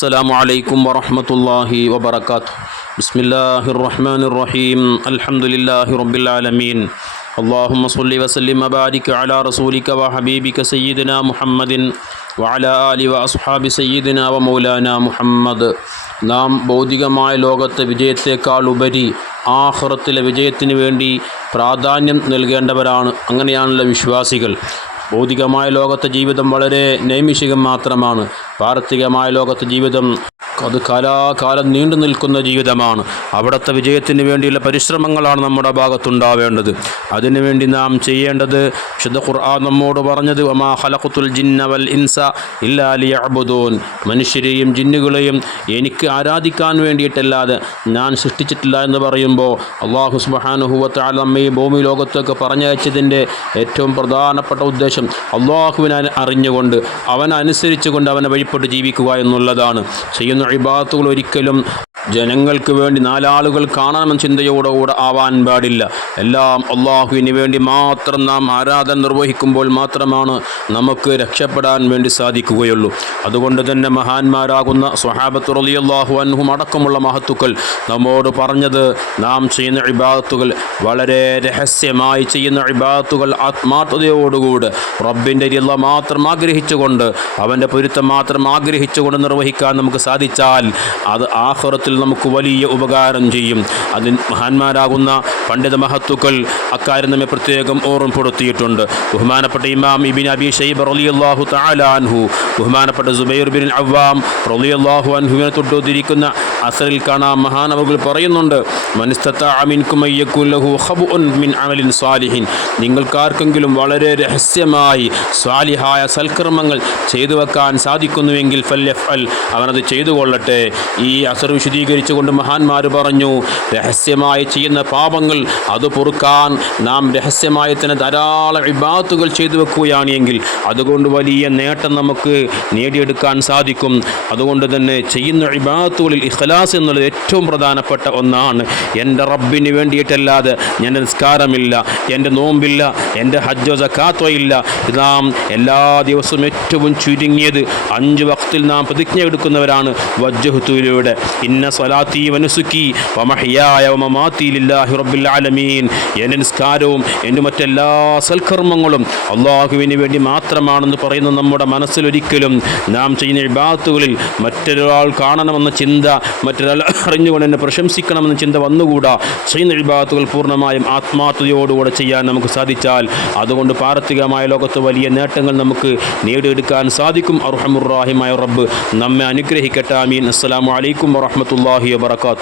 السلام عليكم ورحمة الله وبركاته. بسم الله الرحمن الرحيم. الحمد لله رب العالمين. اللهم صل وسلم وبارك على رسولك وحبيبك سيدنا محمد وعلى آله وأصحاب سيدنا ومولانا محمد. നാം ഭൗതികമായ ലോകത്തെ വിജയത്തേക്കാൾ ഉപരി ആഖിറത്തിലെ വിജയത്തിന് വേണ്ടി പ്രാധാന്യം നൽകേണ്ടവരാണ്. അങ്ങനെയാണുള്ള വിശ്വാസികൾ. ഭൗതികമായ ലോകത്തെ ജീവിതം വളരെ നൈമിഷികം മാത്രമാണ്. പാരത്രികമായ ലോകത്തെ ജീവിതം അത് കാലാകാലം നീണ്ടു നിൽക്കുന്ന ജീവിതമാണ്. അവിടുത്തെ വിജയത്തിന് വേണ്ടിയുള്ള പരിശ്രമങ്ങളാണ് നമ്മുടെ ഭാഗത്തുണ്ടാവേണ്ടത്. അതിനുവേണ്ടി നാം ചെയ്യേണ്ടത് വിശുദ്ധ ഖുർആൻ നമ്മോട് പറഞ്ഞത് വമാ ഖലഖതുൽ ജിന്ന വൽ ഇൻസ ഇല്ലാ ലിയഅ്ബുദൂൻ, മനുഷ്യരെയും ജിന്നുകളെയും എനിക്ക് ആരാധിക്കാൻ വേണ്ടിയിട്ടല്ലാതെ ഞാൻ സൃഷ്ടിച്ചിട്ടില്ല എന്ന് പറയുമ്പോൾ അല്ലാഹു സുബ്ഹാനഹു വ തആല നമ്മെ ഈ ഭൂമി ലോകത്തൊക്കെ പറഞ്ഞയച്ചതിൻ്റെ ഏറ്റവും പ്രധാനപ്പെട്ട ഉദ്ദേശം അല്ലാഹുവിനെ അറിഞ്ഞുകൊണ്ട് അവനനുസരിച്ചുകൊണ്ട് അവനെ വഴിപ്പെട്ട് ജീവിക്കുക എന്നുള്ളതാണ്. ചെയ്യുന്ന ഇബാദത്തുകൾ ഒരിക്കലും ജനങ്ങൾക്ക് വേണ്ടി നാലാളുകൾ കാണണമെന്ന ചിന്തയോടുകൂടെ ആവാൻ പാടില്ല. എല്ലാം അള്ളാഹുവിന് വേണ്ടി മാത്രം നാം ആരാധന നിർവഹിക്കുമ്പോൾ മാത്രമാണ് നമുക്ക് രക്ഷപ്പെടാൻ വേണ്ടി സാധിക്കുകയുള്ളൂ. അതുകൊണ്ട് തന്നെ മഹാന്മാരാകുന്ന സ്വഹാബത്ത് റളിയല്ലാഹു അൻഹും അടക്കമുള്ള മഹത്തുക്കൾ നമ്മോട് പറഞ്ഞത് നാം ചെയ്യുന്ന ഇബാദത്തുകൾ വളരെ രഹസ്യമായി ചെയ്യുന്ന ഇബാദത്തുകൾ ആത്മാർത്ഥതയോടുകൂടി റബ്ബിൻ്റെ റിള മാത്രം ആഗ്രഹിച്ചുകൊണ്ട് അവൻ്റെ പൊരുത്തം മാത്രം ആഗ്രഹിച്ചുകൊണ്ട് നിർവഹിക്കാൻ നമുക്ക് സാധിച്ചാൽ അത് ആഖിറത്തിൽ നമുക്ക് വലിയ ഉപകാരം ചെയ്യും. അതിന് മഹാന്മാരാകുന്ന പണ്ഡിത മഹത്തുക്കൾ അക്കാര്യം നമ്മെ പ്രത്യേകം ഓർമ്മപ്പെടുത്തിയിട്ടുണ്ട്. ബഹുമാനപ്പെട്ട ഇമാം ഇബ്നു അബീ ശൈബ റളിയല്ലാഹു തആല അൻഹു, ബഹുമാനപ്പെട്ട സുബൈർ ബിൻ അവ്വാം റളിയല്ലാഹു അൻഹുവിനെ തൊട്ടുതിരിക്കുന്ന അസറിൽ കാണാം മഹാനവകൾ പറയുന്നുണ്ട്, മനിസ്തതഅ മിൻകും അയ്യകുൻ ലഹു ഖബഉൻ മിൻ അമലിൻ സാലിഹിൻ, നിങ്ങൾക്കാർക്കെങ്കിലും വളരെ രഹസ്യമായി സ്വാലിഹായ സൽക്കർമ്മങ്ങൾ ചെയ്തു വെക്കാൻ സാധിക്കുന്നുവെങ്കിൽ ഫൽയഫ്അൽ, അവനത് ചെയ്തു കൊള്ളട്ടെ. ഈ അസർ വിശദീകരിച്ചുകൊണ്ട് മഹാന്മാർ പറഞ്ഞു, രഹസ്യമായി ചെയ്യുന്ന പാപങ്ങൾ അത് പൊറുക്കാൻ നാം രഹസ്യമായി തന്നെ ധാരാളം ഇബാദത്തുകൾ ചെയ്തു വെക്കുകയാണ് എങ്കിൽ അതുകൊണ്ട് വലിയ നേട്ടം നമുക്ക് നേടിയെടുക്കാൻ സാധിക്കും. അതുകൊണ്ട് തന്നെ ചെയ്യുന്ന ഇബാദത്തുകളിൽ ഇഖ്ലാസ് എന്നുള്ളത് ഏറ്റവും പ്രധാനപ്പെട്ട ഒന്നാണ്. എൻ്റെ റബ്ബിന് വേണ്ടിയിട്ടല്ലാതെ എൻ്റെ നിസ്കാരമില്ല, എൻ്റെ നോമ്പില്ല, എൻ്റെ ഹജ്ജോ സക്കാത്തോ ഇല്ല. നാം എല്ലാ ദിവസവും ഏറ്റവും ചുരുങ്ങിയത് 5 വഖ്തിൽ നാം പ്രതിജ്ഞ എടുക്കുന്നവരാണ്. വജ്ജഹ്തുവിലൂടെ ഇന്ന സ്വലാത്തി വനുസുക്കി വമഹ്യായ വമമാതി ലില്ലാഹി റബ്ബിൽ ആലമീൻ, എൻ്റെ നിസ്കാരവും എൻ്റെ മറ്റെല്ലാ സൽക്കർമ്മങ്ങളും അള്ളാഹുവിന് വേണ്ടി മാത്രമാണെന്ന് പറയുന്ന നമ്മുടെ മനസ്സിലൊരിക്കലും നാം ചെയ്യുന്ന ഇബാദത്തുകളിൽ മറ്റൊരാൾ കാണണമെന്ന ചിന്ത, മറ്റൊരാൾ അറിഞ്ഞുകൊണ്ട് എന്നെ പ്രശംസിക്കണമെന്ന ചിന്ത വന്നുകൂടാ. ചെയ്യുന്ന ഇബാദത്തുകൾ പൂർണ്ണമായും ആത്മാർത്ഥതയോടുകൂടെ ചെയ്യാൻ നമുക്ക് സാധിച്ചാൽ അതുകൊണ്ട് പാരത്രികമായ ലോകത്ത് വലിയ നേട്ടങ്ങൾ നമുക്ക് നേടിയെടുക്കാൻ സാധിക്കും. അർഹമുർ റഹീമായ റബ്ബ് നമ്മെ അനുഗ്രഹിക്കട്ടെ. ആമീൻ. അസ്സലാമു അലൈക്കും വറഹ്മത്തുള്ളാഹി വബറകാതുഹു.